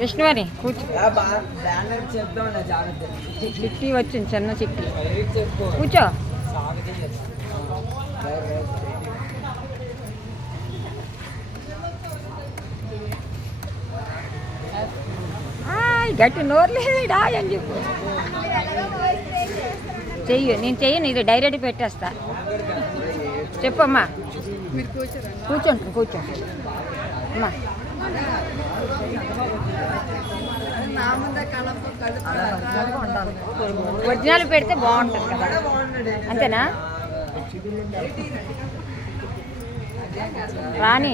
కృష్ణవాణి కూర్చో. చిట్టి వచ్చింది చిన్న చిట్టి. కూర్చో. గట్టి నోరు లేదుడా అని చెప్పు. చెయ్యి నేను చెయ్యను ఇది డైరెక్ట్ పెట్టేస్తా. చెప్పమ్మా. కూర్చోండి కూర్చో. అమ్మా. ఒరిజినల్ పెడితే బాగుంటుంది కదా. అంతేనా? రాణి.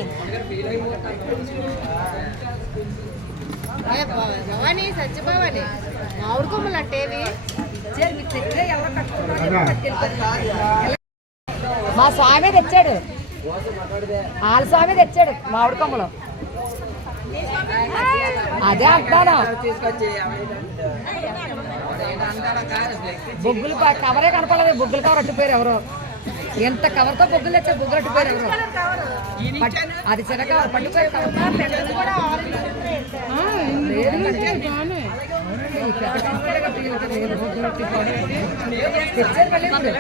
భవాని సత్యభావని మామిడి కొమ్మలు అంటేవి? మా స్వామి తెచ్చాడు. వాళ్ళ స్వామి తెచ్చాడు మామిడి కొమ్మలు. అదే అంటారా బొగ్గులు కవరే కనపడలేదు. బొగ్గులు కవర్ అట్టిపోయారు ఎవరు. ఎంత కవర్తో బొగ్గులు తెచ్చారు బొగ్గులు అట్టిపోయారు ఎవరు. అది చిన్న కవర్ పట్టిపోయారు కవర్ ఆ, లేదు అంటే ఈ పెద్ద కవరే కట్టిపోయారు కదా, ఏదో బొగ్గులు అట్టిపోయారు. తెచ్చారు మళ్ళీ ఇప్పుడు.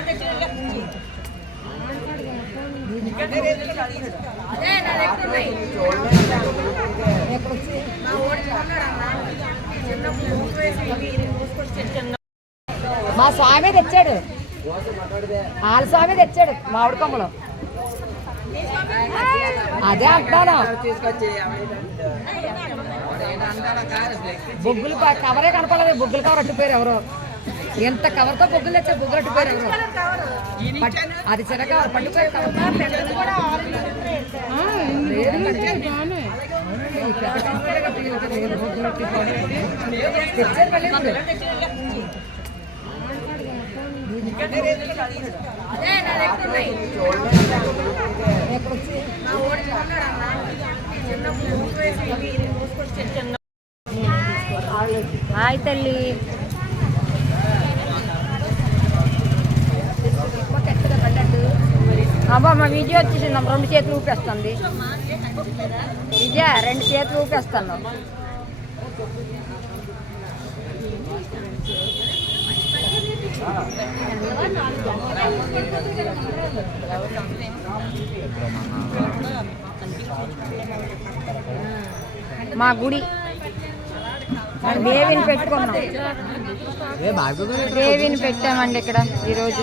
ఎక్కడ వచ్చి? మా స్వామి తెచ్చాడు. వాళ్ళ స్వామి తెచ్చాడు మామిడి కొమ్మలు. అదే అంటాను. బొగ్గులు కవరే కనపడలేదు. బొగ్గులు కవర్ అట్టిపోయారు ఎవరు. ఎంత కవర్తో బొగ్గులు తెచ్చారు బొగ్గులు అట్టిపోయారు ఎవరు. అది చిన్న కవర్ పట్టిపోయారు కవర్. హాయ్ తల్లి. అబ్బా మా విజయ వచ్చేసింది అమ్మ, రెండు చేతులు ఊపేస్తుంది. విజయ రెండు చేతులు ఊపేస్తాను మా గుడి. దేవిని పెట్టుకున్నాం. దేవిని పెట్టామండి ఇక్కడ ఈరోజు.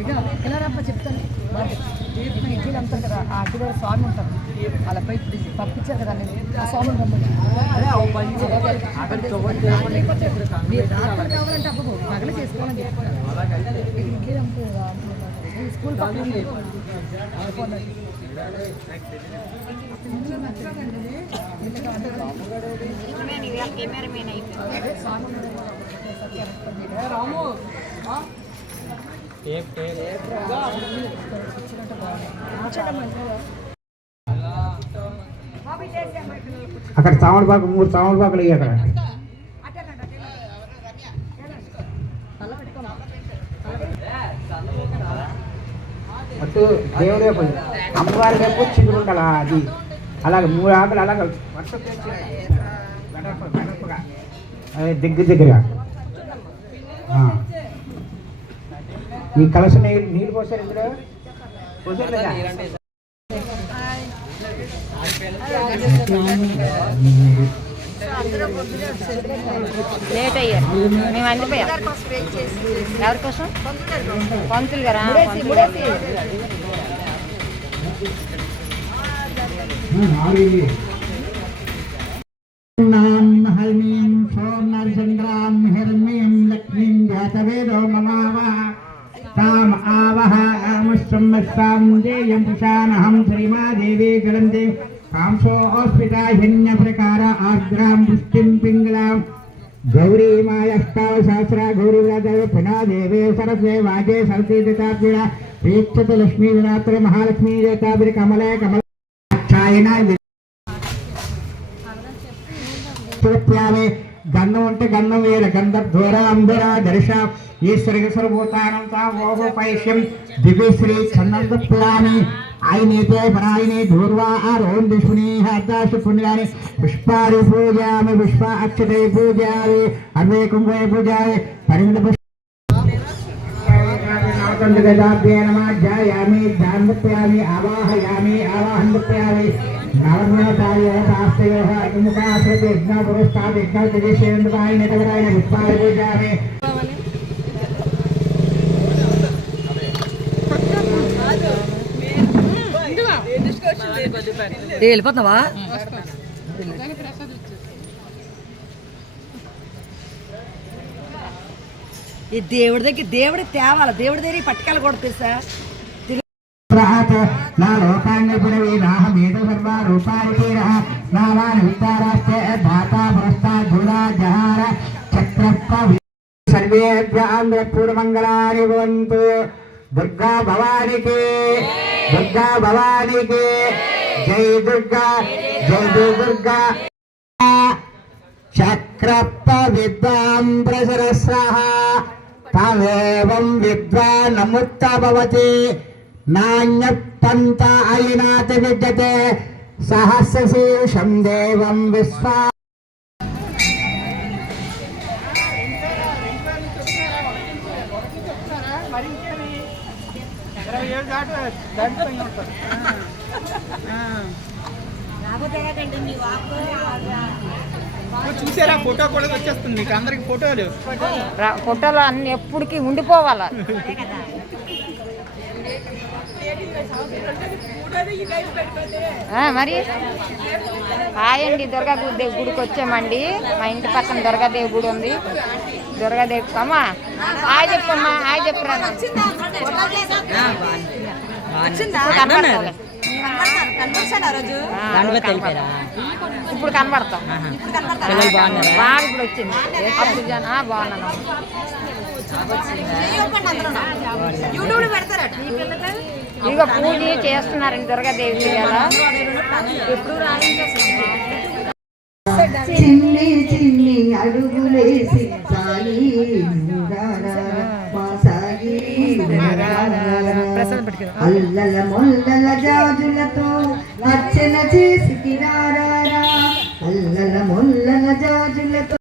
ఇక ఇలా రప్ప చెప్తాను ఇడ్లీలు అమ్ముతారు కదా ఆ అడ్డి స్వామి ఉంటారు వాళ్ళపై పంపించారు కదా నేను ఆ స్వామి మీరు రాత్రి కావాలంటే అబ్బు పగల చేసుకోవాలని ఇడ్లీలు అమ్ముతారు కదా ఈ స్కూల్ పక్కన ఉంది. అదే స్వామి రాము అక్కడ చామలపాకు మూడు చామలపాకులు ఇవి అక్కడ అటు దేవుడే పోయి. అమ్మవారి వైపు చిగురు ఉండాలి అది? అలాగే మూడు ఆకులు అలాగే. అదే దగ్గర దగ్గర. ఈ కలస నీళ్ళు నీళ్ళు పోసారు ఇందులో? పోసారు లేట్ అయ్యారు. మేము అందిపోయాం. ఎవరి కోసం? పంతులు గారా? హల్మీం శ్రీమాదేవి జలంతి కాంసోస్మితా హిన్య ప్రకార ఆగ్రాం పుష్టిం పింగళాం గౌరీ మాయష్టావ సహస్ర గౌరీ వ్రతవ పునా దేవే సరస్వే వాజే సరస్వీ దేతాభ్యుడ ప్రీక్షత లక్ష్మీ వినాత్ర మహాలక్ష్మీ దేతాభిరి కమలే కమల ప్రత్యామే గంధం అంటే గంధం వేరు గంధ ధూర అంబుర దర్శ ఈశ్వరి సర్వభూతానం తావోపైశ్యం దివ్య శ్రీ చందంత పురాణి ఆయనైతే పరాయణి ధూర్వా ఆరోం దిష్ణి హర్దాశ పుణ్యాని పుష్పారి పూజామి పుష్ప అక్షతే పూజామి అన్వే కుంభే పూజామి పరిమిత పుష్ప గదాభ్యే నమాధ్యాయామి ధ్యానప్యామి ఆవాహయామి ఆవాహనప్యామి నవగ్నతాయోపాస్తయోః విముఖాశ్రతి యజ్ఞ పురస్తాద్ యజ్ఞ త్రిదేశేంద్రాయ నితవరాయ పూజామి వెళ్ళిపోతున్నావా? ఈ దేవుడి దగ్గర దేవుడి తేవాలి. దేవుడి దగ్గర పట్టుకెళ్ళ కూడా తెలుసా? నా లోకాన్ని పురవే నాహమేత సర్వా రూపాని తీరః. నామాని విత్తారాస్తే ధాతా పురస్తా ధూరా జహార చక్రప్ప పూర్వమంగళాని భవంతు. దుర్గా భవానికి దుర్గా భవానికి జై దుర్గా జై దుర్గా. చక్రప్ప విద్వాం ప్రసరస్రః తవేవం విద్వానముత్త భవతి నాణ్యపంత అయినాతి విద్యతే సహస్రశీర్షం దేవం విశ్వా చూసారా? ఫోటో కూడా వచ్చేస్తుంది. మీకు అందరికి ఫోటోలు. ఫోటోలు అన్ని ఎప్పటికీ ఉండిపోవాలా? మరి? హాయ్ అండి దుర్గాదేవి దేవి గుడికి వచ్చామండి. మా ఇంటి పక్కన దుర్గాదేవి గుడి ఉంది. దుర్గాదేవి అమ్మా హాయ్ చెప్పమ్మా హాయ్ చెప్పురా? ఇప్పుడు కనబడతాం. పిల్లలు బాగున్నారా? బాగా ఇప్పుడు వచ్చింది. అప్పుడు జన ఆ, బాగున్నాను. ఇక పూజ చేస్తున్నారండి దుర్గాదేవి చిన్ని